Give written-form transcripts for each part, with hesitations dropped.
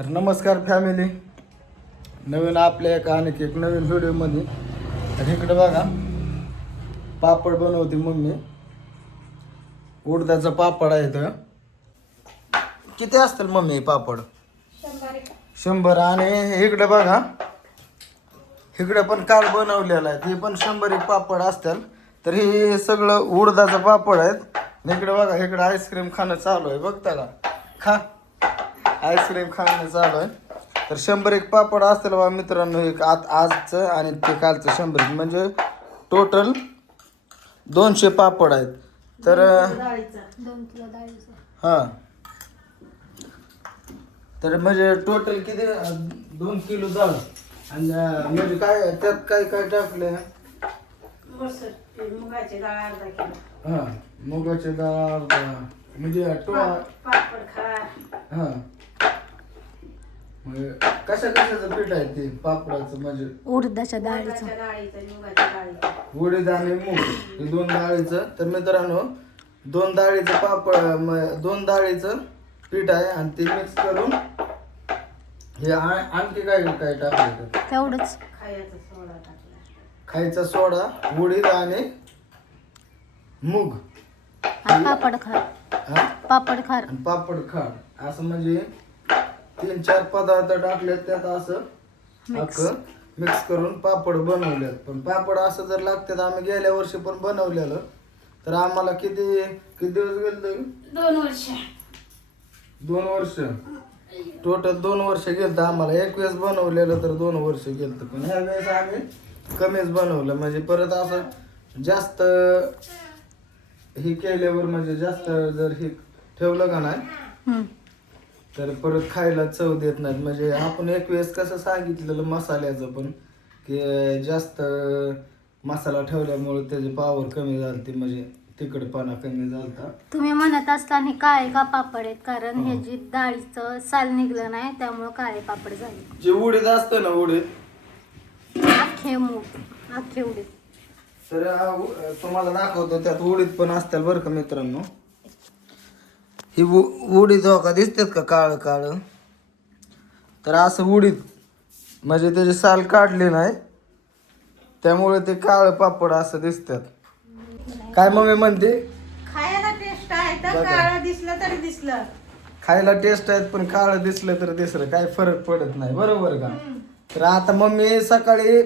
तर नमस्कार फॅमिली, नवीन आपल्या एका आणखी एक नवीन व्हिडिओमध्ये. तर इकडे बघा, पापड बनवते मम्मी. उडदाचा पापड आहे. तर किती असतील मम्मी पापड? 100. आणि इकडे बघा, इकडे पण काल बनवलेला आहे, ते पण 100 पापड असतील. तर हे सगळं उडदाचं पापड आहेत. इकडे बघा, इकडे आईस्क्रीम खाणं चालू आहे. बघता का? खा, आईस्क्रीम खाणं चालू आहे. तर 100 पापड असतील बा मित्रांनो. एक आजचं आणि ते कालचं 100, म्हणजे टोटल 200 पापड आहेत. तर 2 किलो डाळीचं. हां, तर म्हणजे टोटल किती? 2 किलो डाळ. आणि म्हणजे काय त्यात काय काय टाकले? मुगाची डाळ अर्धा किलो. हां, मुगाची डाळ म्हणजे पापड खार. हां, म्हणजे कशाचं पीठ आहे ते पापडाचं? म्हणजे उडदाच्या डाळीचं, मुगाच्या डाळीचं. उडीद आणि मूग हे 2 डाळीचं. तर मित्रांनो, 2 डाळीचं पापड, 2 डाळीचं पीठ आहे. आणि ते मिक्स करून हे आणखी काय काय टाकलं? तेवढंच. खायचा सोडा, उडीद आणि मूग आणि पापड खार. हा, पापड खार आणि पापड खार, असं म्हणजे 3-4 पदार्थ टाकले त्यात. असं मिक्स करून पापड बनवलेत. पण पापड असं जर लागतात, आम्ही गेल्या वर्षी पण बनवलेलं. तर आम्हाला किती दिवस गेले? 2 वर्ष. 2 वर्ष. टोटल 2 वर्ष गेलं आम्हाला. एक वेळेस बनवलेलं तर 2 वर्ष गेलं. पण ह्या वेळेस आम्ही कमीच बनवलं. म्हणजे परत असं जास्त हे केल्यावर, म्हणजे जास्त जर हे ठेवलं का नाही तर परत खायला चव देत नाहीत. म्हणजे आपण एक वेळेस कसं सांगितलेलं मसाल्याचं पण, की जास्त मसाला ठेवल्यामुळे त्याची पावर कमी झाली, म्हणजे तिखटपणा कमी झाला. तुम्ही म्हणत असताना काळे का पापड आहेत, कारण हे जी डाळीचं साल निघलं नाही त्यामुळे काळे पापड झाले. जे उडीद असतं ना, उडीद अख्खे मूग, अख्खे उडीद. तर तुम्हाला दाखवतो, त्यात उडीद पण असतात बरं का मित्रांनो. ही उडीद हो का, दिसतात का काळं काळं? तर असं उडीद म्हणजे त्याची साल काढली नाही, त्यामुळे ते काळं पापड असं दिसतात. काय मम्मी म्हणते? खायला टेस्ट आहे तर काळं दिसलं तरी दिसलं. खायला टेस्ट आहेत, पण काळं दिसलं तर दिसलं, काय फरक पडत नाही. बरोबर का? तर आता मम्मी सकाळी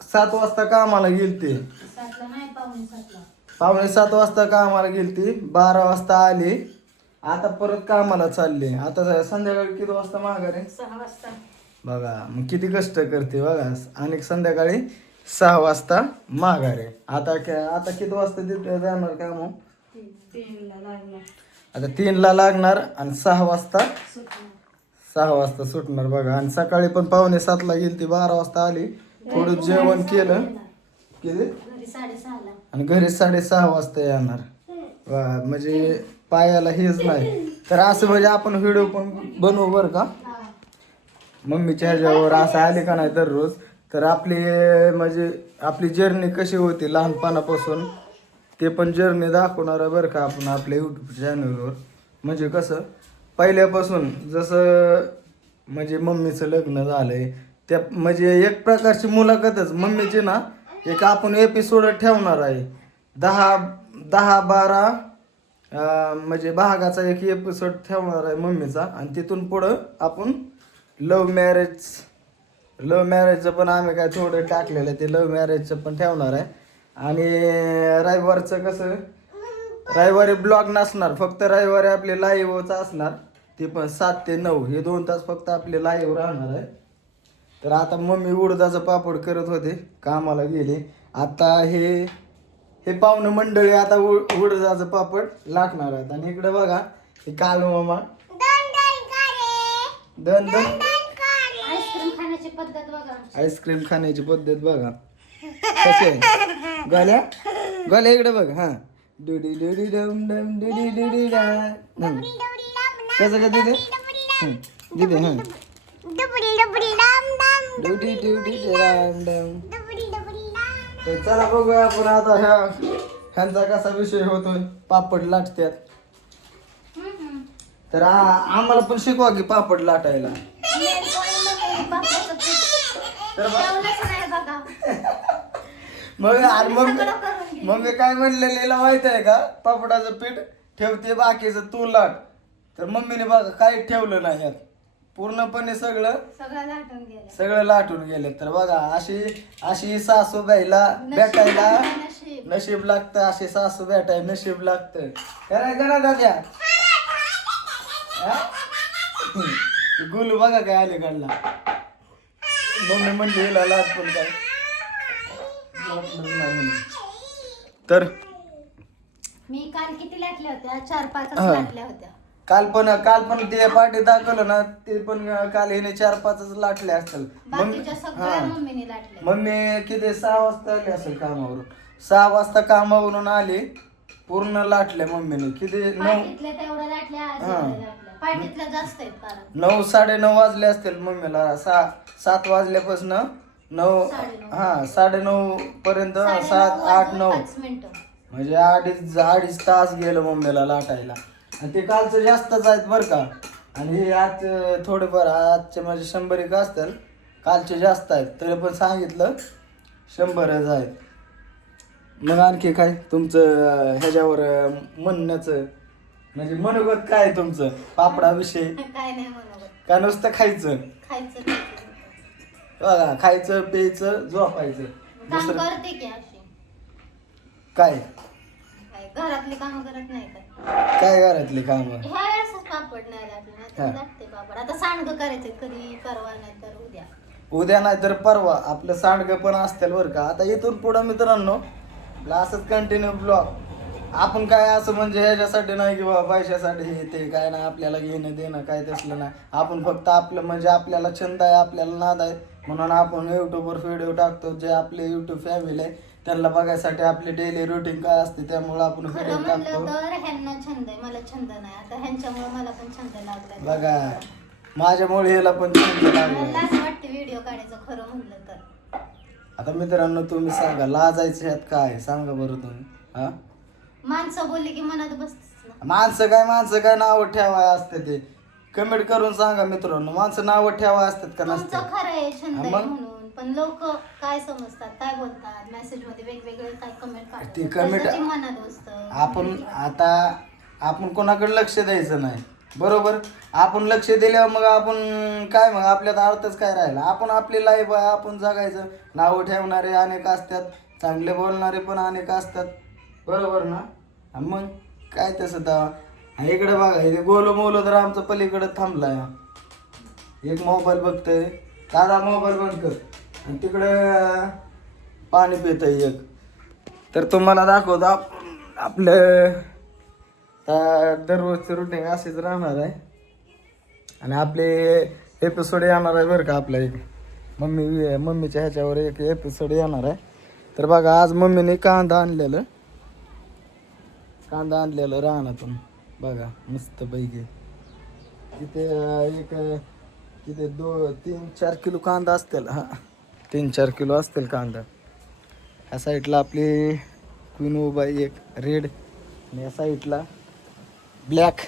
7 वाजता कामाला गेलती. 7ला नाही, 7:45ला. 6:45 वाजता कामाला गेलती, 12 वाजता आली. आता परत कामाला चालली. आता संध्याकाळी किती वाजता माघारी? 6 वाजता. बघा मग किती कष्ट करते बघा. आणि संध्याकाळी 6 वाजता माघारी. आता किती वाजता तिथे जाणार का? मग 3ला लागणार. आता 3ला लागणार आणि 6 वाजता सुटणार बघा. आणि सकाळी पण 6:45ला गेली, 12 वाजता आली. थोडं जेवण केलं, किती घरी 6:30ला. आणि घरी 6:30 वाजता येणार. म्हणजे पायाला हेच नाही. तर असं म्हणजे आपण व्हिडिओ पण बनवू बरं का मम्मीच्या ह्याच्यावर. असं आले का नाही दररोज, तर आपली म्हणजे आपली जर्नी कशी होती लहानपणापासून, ते पण जर्नी दाखवणार आहे बरं का आपण आपल्या यूट्यूब चॅनलवर. म्हणजे कसं पहिल्यापासून जसं म्हणजे मम्मीचं लग्न झालंय, त्या म्हणजे एक प्रकारची मुलाखतच मम्मीची ना. एक आपण एपिसोड ठेवणार आहे, 10-12 म्हणजे भागाचा एक एपिसोड ठेवणार आहे मम्मीचा. आणि तिथून पुढं आपण लव्ह मॅरेजचं पण आम्ही काय थोडं टाकलेलं आहे, ते लव्ह मॅरेजचं पण ठेवणार आहे. आणि रविवारचं कसं, रविवारी ब्लॉग नसणार, फक्त रविवारी आपले लाईव्हच असणार. ते पण 7 ते 9 हे 2 तास फक्त आपले लाईव्ह राहणार आहे. तर आता मम्मी उडदाचं पापड करत होते, कामाला गेले. आता हे पाहुणे मंडळी आता उडदाचं पापड लागणार आहेत. आणि इकडे बघा, हे कालू मामा दन आईस्क्रीम खाण्याची पद्धत बघा. आईस्क्रीम खाण्याची पद्धत बघा कशी आहे. गल्या इकडे बघ. हा, डुडी डुडी डम डम डुडी डुडी डा. कसं का तिथे तिथे हा, डुडी डुडी डम डम. तर चला बघूया आपण आता ह्यांचा कसा विषय होतोय. पापड लाटत्यात तर आम्हाला पण शिकवा की पापड लाटायला. तर मग आणि मम्मी काय म्हणलेलं माहित आहे का, पापडाचं पीठ ठेवते बाकीचं तू लाट. तर मम्मीने बघा काही ठेवलं नाही यात, पूर्णपणे सगळं लाटून गेले. तर बघा अशी सासू भेटायला नशीब लागतं, अशी सासू भेटायला नशीब लागतं. काय करा दाद्या गुलू बघा काय आले काढला. मम्मी म्हणली हिला लाट पण काय तर मी काल किती लाटल्या होत्या, 4-5 लाटल्या होत्या. काल पण ते पाठी दाखवलं ना, ते पण काल हिने 4-5 लाटले असतील. मम्मी किती 6 वाजता आली असेल कामावरून. 6 वाजता कामावरून आली, पूर्ण लाटले मम्मीने. किती 9 9:30 वाजले असतील मम्मीला. 7 वाजल्यापासून 9:30 पर्यंत 7, 8, 9 म्हणजे अडीच तास गेलं मम्मीला लाटायला. आणि ते कालचं जास्तच आहेत बरं का. आणि हे आज थोडेफार आजचे म्हणजे 100 असतील, कालचे जास्त आहेत. तरी पण सांगितलं 100च आहेत. मग आणखी काय तुमचं ह्याच्यावर म्हणण्याचं म्हणजे मनोगत काय तुमचं पापडाविषयी? काय नाही मनोगत, का नुसतं खायचं बघा, खायचं प्यायचं झोपायचं. काम करते की अशी काय घरातली काम करत नाही काय घरातली काम? ह्या वेळेस पापड नाही लागले पापड. आता सांडगं करायचं कधी, परवा नाही तर उद्या नाही तर परवा. आपलं सांडगं पण असतील बरं का. आता इथून पुढं मित्रांनो असंच कंटिन्यू ब्लॉग. आपण काय असं म्हणजे ह्याच्यासाठी नाही किंवा पैशासाठी हे ते काय नाही, आपल्याला घेणं देणं काय तसलं नाही. आपण फक्त आपलं म्हणजे आपल्याला छंद आहे, आपल्याला नाद आहे म्हणून आपण युट्यूबवर व्हिडिओ टाकतो. जे आपले युट्यूब फॅमिली आहे त्यांना बघायसाठी आपली डेली रुटीन काय असते त्यामुळे आपण व्हिडिओ टाकतो. ह्यांना छंद आहे, मला छंद नाही. आता ह्यांच्यामुळे मला पण छंद लागला बघा, माझ्यामुळे ह्याला पण छंद लागला. लाज वाटते व्हिडिओ काढायचं खरं म्हणलं तर. आता मित्रांनो तुम्ही सांगा, लाजायचं ह्यात काय सांगा बरं तुम्ही. हा, माणसं बोलली की मनात बसतेच ना. माणसं काय नाव ठेवाय असते ते कमेंट करून सांगा मित्रांनो. माणसं नाव ठेवाय असतात का नसतात? तुमचं खरं आहे छंद आहे म्हणून, पण लोक काय समजतात, काय बोलतात, मेसेज मध्ये वेगवेगळे काय कमेंट ते कमेंट मनात बसतं. आपण कोणाकडे लक्ष द्यायचं नाही, बरोबर. आपण लक्ष दिल्यावर मग आपण काय, मग आपल्यात अर्थच काय राहिला. आपण आपली लाईफ आहे, आपण जगायचं. नाव ठेवणारे अनेक असतात, चांगले बोलणारे पण अनेक असतात, बरोबर ना. मग काय तसं तर इकडे बघा, हे गोलो मोलो तर आमचं पलीकडे थांबलाय. एक मोबाईल बघतोय, दादा मोबाईल बंद कर, आणि तिकडं पाणी पितंय एक. तर तुम्हाला दाखवतो आपलं दररोजचं रुटीन असेच राहणार आहे. आणि आपले एपिसोड येणार आहे बरं का. आपल्या एक मम्मीच्या ह्याच्यावर एक एपिसोड येणार आहे. तर बघा, आज मम्मीने कांदा आणलेलं रानातून बघा मस्त पैकी. तिथे एक तिथे 3-4 किलो कांदा असतील. हा, 3-4 किलो असतील कांदा. ह्या साईडला आपली क्वीन उभा एक रेड, आणि या साईडला ब्लॅक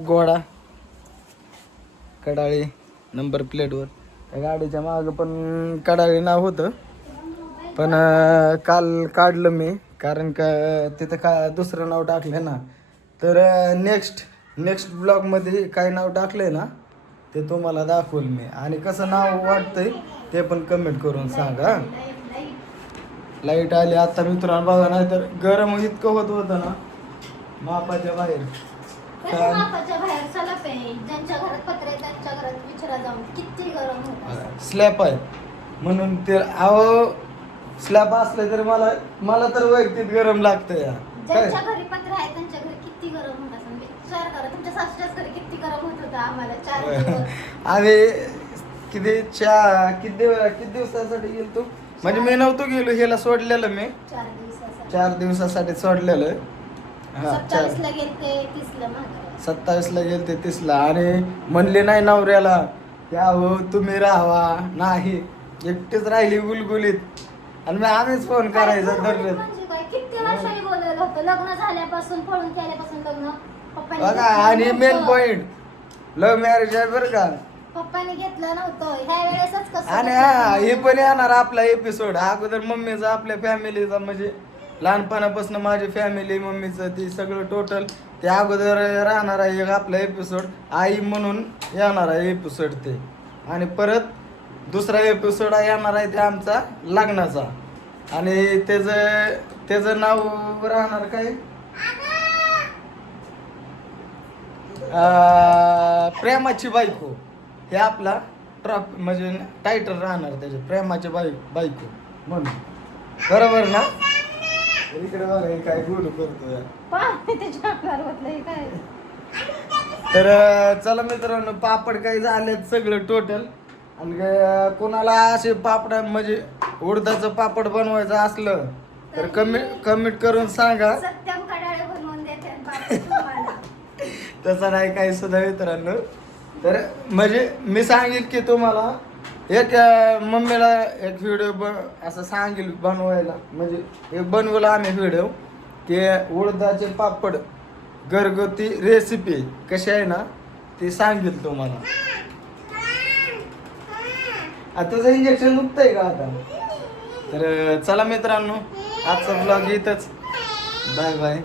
घोडा कडाळी नंबर प्लेटवर. त्या गाडीच्या मागं पण कडाळी नाव होतं, पण काल काढलं मी, कारण का तिथं दुसरं नाव टाकलं ना. तर नेक्स्ट ब्लॉगमध्ये काय नाव टाकलंय ना ते तुम्हाला दाखवल मी. आणि कसं नाव वाटतंय ते पण कमेंट करून सांगा. लाईट आली आता मित्रांनो बघा, नाही तर गरम इतकं होतं ना मापाच्या बाहेर. ज्यांच्या घरात पत्रे आहेत त्यांच्या घरात विचारा जाऊन किती गरम होतं. स्लॅब आहे म्हणून ते स्लॅब असलं तर मला तर वैयक्तिक गरम लागतं या. ज्यांच्या घरी पत्रे आहेत त्यांच्या घरी किती गरम होत असेल. विचार करा, तुमच्या सासूच्याच घरी किती गरम होत होतं आम्हाला 4 दिवस. आम्ही किती दिवसासाठी गेलो तू, म्हणजे मी नव्हतो गेलो, ह्याला सोडलेलं मी 4 दिवसासाठी सोडलेलं. हा, 27ला गेलते 30ला माघारी. 27ला गेलते 30ला. आणि म्हणले नाही नवऱ्याला या हो तुम्ही राहावा, नाही एकटीच राहिली गुलगुलीत. आणि आम्हीच फोन करायचा दररोज. म्हणजे काय किती वर्षांनी बोललेलं होतं, लग्न झाल्यापासून पळून केल्यापासून लग्न बघा आणि मेन पॉइंट लव्ह मॅरेज आहे बरं का. पप्पाने घेतलं नव्हतं ह्या वेळेसच कसं आणि हा हे पण येणार आपला एपिसोड अगोदर मम्मीचा आपल्या फॅमिलीचा म्हणजे लहानपणापासून माझी फॅमिली मम्मीचं ती सगळं टोटल ते अगोदर राहणार आहे एक आपला एपिसोड आई म्हणून येणार आहे एपिसोड ते. आणि परत दुसरा एपिसोड येणार आहे ते आमचा लग्नाचा आणि त्याचं नाव राहणार काय प्रेमाची बायको हे आपला ट्रॉप म्हणजे टायटल राहणार त्याचे प्रेमाची बायको म्हणून बरोबर ना. इकडे बघा हे काय गोड करतो काय. तर चला मित्रांनो पापड काही झालेत सगळं टोटल. आणि कोणाला असे पापड म्हणजे उडदाचं पापड बनवायचं असलं तर कमेंट करून सांगा. सत्यम कडाळे बनवून देते पापड तुम्हाला. तसं नाही काही सुद्धा मित्रांनो. तर म्हणजे मी सांगेल की तुम्हाला एक मम्मीला एक व्हिडिओ असं सांगेल बनवायला म्हणजे एक बनवला आम्ही व्हिडिओ की उडदाचे पापड घरगुती रेसिपी कशी आहे ना ती सांगेल तुम्हाला. आता तुझं इंजेक्शन दुखतंय का आता. तर चला मित्रांनो आजचा ब्लॉग इथंच. Bye bye.